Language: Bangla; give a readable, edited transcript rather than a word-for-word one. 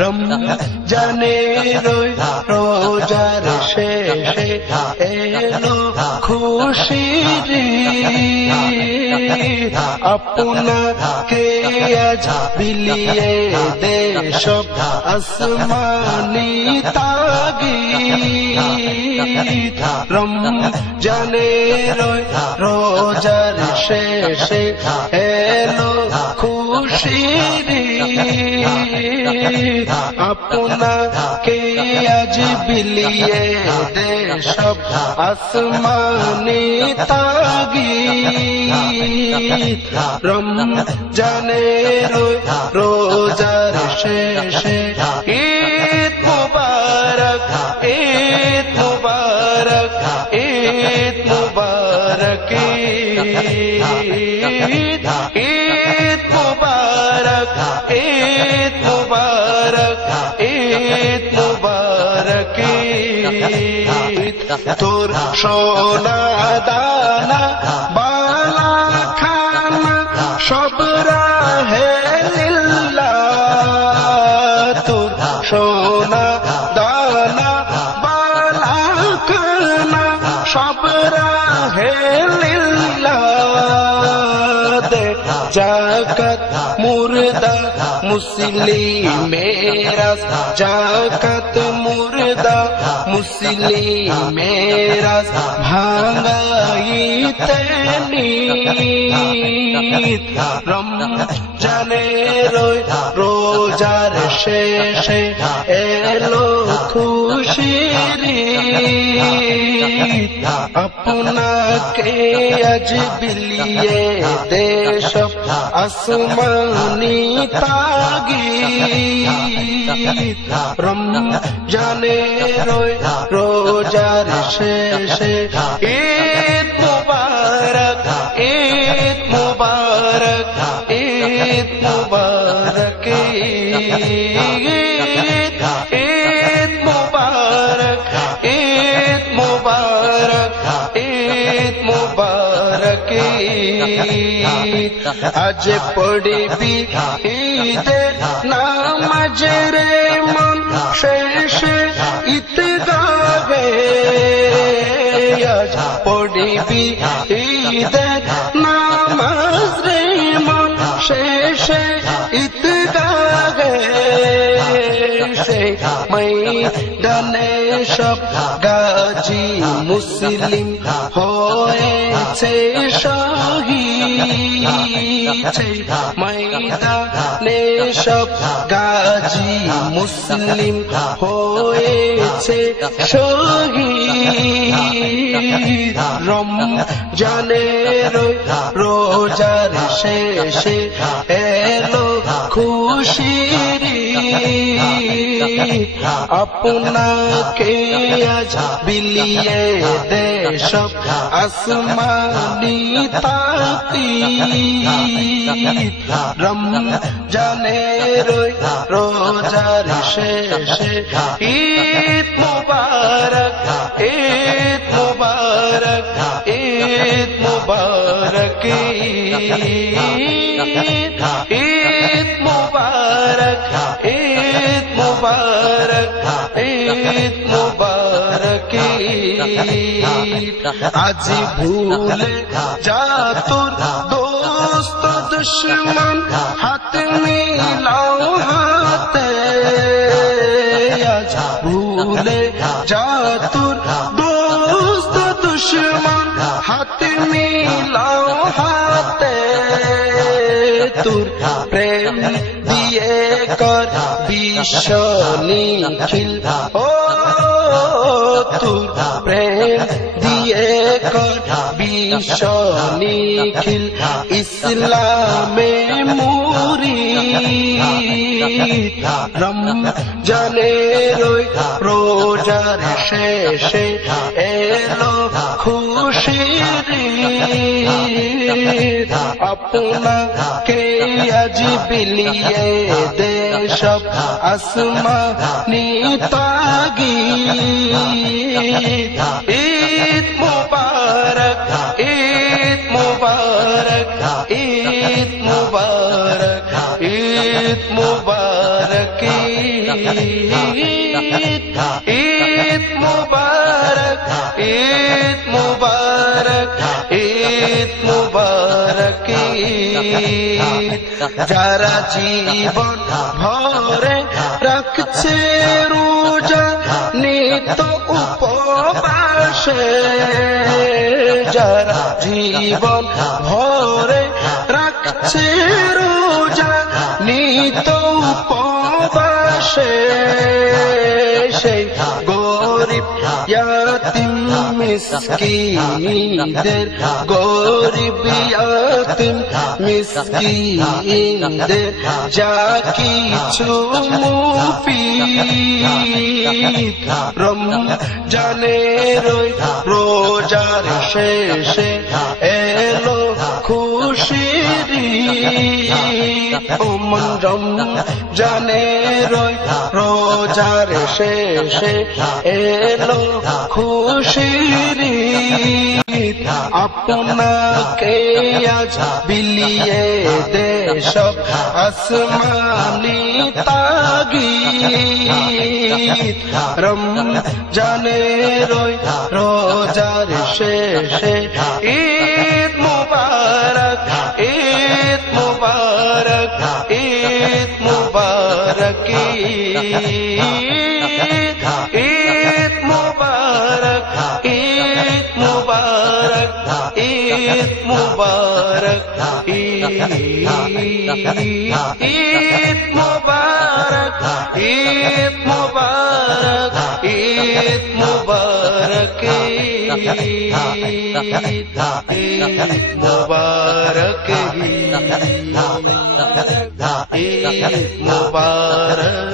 রমজানের রোজার শেষে এলো খুশির ঈদ আপনাকে আজ বিলিয়ে দে সব আসমানি তাগিদ রমজানের রোজার শেষে এলো খুশির ঈদ আপনাকে আজ বিলিয়ে দে সব আসমানি তাগিদ রমজানের রোজার শেষে ঈদ মুবারক ঈদ মুবারক ঈদ মুবারক ঈদ ঈদ মুবারক ঈদ মুবারক ঈদ মুবারক ঈদ তোর সোনা দানা বালা খানা সব রাহে লিল্লাহ তোর সোনা দানা বালা খানা সব রাহে লিল্লাহ দে জাকাত মুর্দা মুসলিমেরা জাকাত মুর্দা মুসলিমেরা ভাঙাইতে নিত রমজানের রোজার শেষে এলো খুশির ঈদ আপনাকে আজ বিলিয়ে দে সব আসমানি তাগিদ রমজানের রোজার শেষে ঈদ মুবারক ঈদ মুবারক ঈদ মুবারক ঈদ ঈদ মুবারক ঈদ মুবারক ঈদ মুবারক ঈদ আজ পড়বি ঈদের নামাজ রে মন শেষে ঈদগাহে আজ পড়বি ঈদের নামাজ রে মন শেষে ঈদগাহে সে ময়দানে সব গাজী মুসলিম হয়েছে শহীদ ময়দানে সব গাজী মুসলিম হয়েছে শহীদ রমজানের রোজার শেষে এলো খুশির ঈদ আপনাকে আজ বিলিয়ে দে সব আসমানি তাগিদ রমজানের রোজার শেষে ঈদ মুবারক ঈদ মুবারক ঈদ মুবারক ঈদ মুবারক ঈদ মুবারক ঈদ মুবারক আজ ভুলে যা তোর দোস্ত দুশ্মন হাত মিলাও হাতে আজ ভুলে যা তোর দোস্ত দুশ্মন হাত মিলাও হাতে তোর প্রেম দিয়ে কর বিশ্ব নিখিল ও তোর প্রেম দিয়ে কর বিশ্ব নিখিল ইসলামে মুরিদ রমজানের রোজার শেষে এলো খুশির ঈদ আপনাকে আজ বিলিয়ে দে সব আসমানি তাগিদ ঈদ মুবারক ঈদ মুবারক ঈদ মুবারক, ঈদ মুবারক, ঈদ মুবারক, ঈদ মুবারক, ঈদ মুবারক। যারা জীবন ভরে রাখছে রোজা নিত উপবাসে, যারা জীবন ভরে রাখছে রোজা নিত উপবাসে, সেই গরিব ইয়াতিম মিসকিনদের, গরিব ইয়াতিম মিসকিনদের যা কিছু মুফিদ রমজানের রোজার শেষে এলো খুশির ঈদ। ওমন রমজানের রোজার শেষে এলো খুশির ঈদ। আপনাকে আজ বিলিয়ে দে সব আসমানি তাগীদ, রমজানের রোজার শেষে ঈদ মুবারক, ঈদ মুবারক, ঈদ মুবারক, ঈদ মুবারক, ঈদ মুবারক, ঈদ মুবারক, ঈদ মুবারক, ঈদ মুবারক, ঈদ মুবারক, ঈদ মুবারক, ঈদ মুবারক।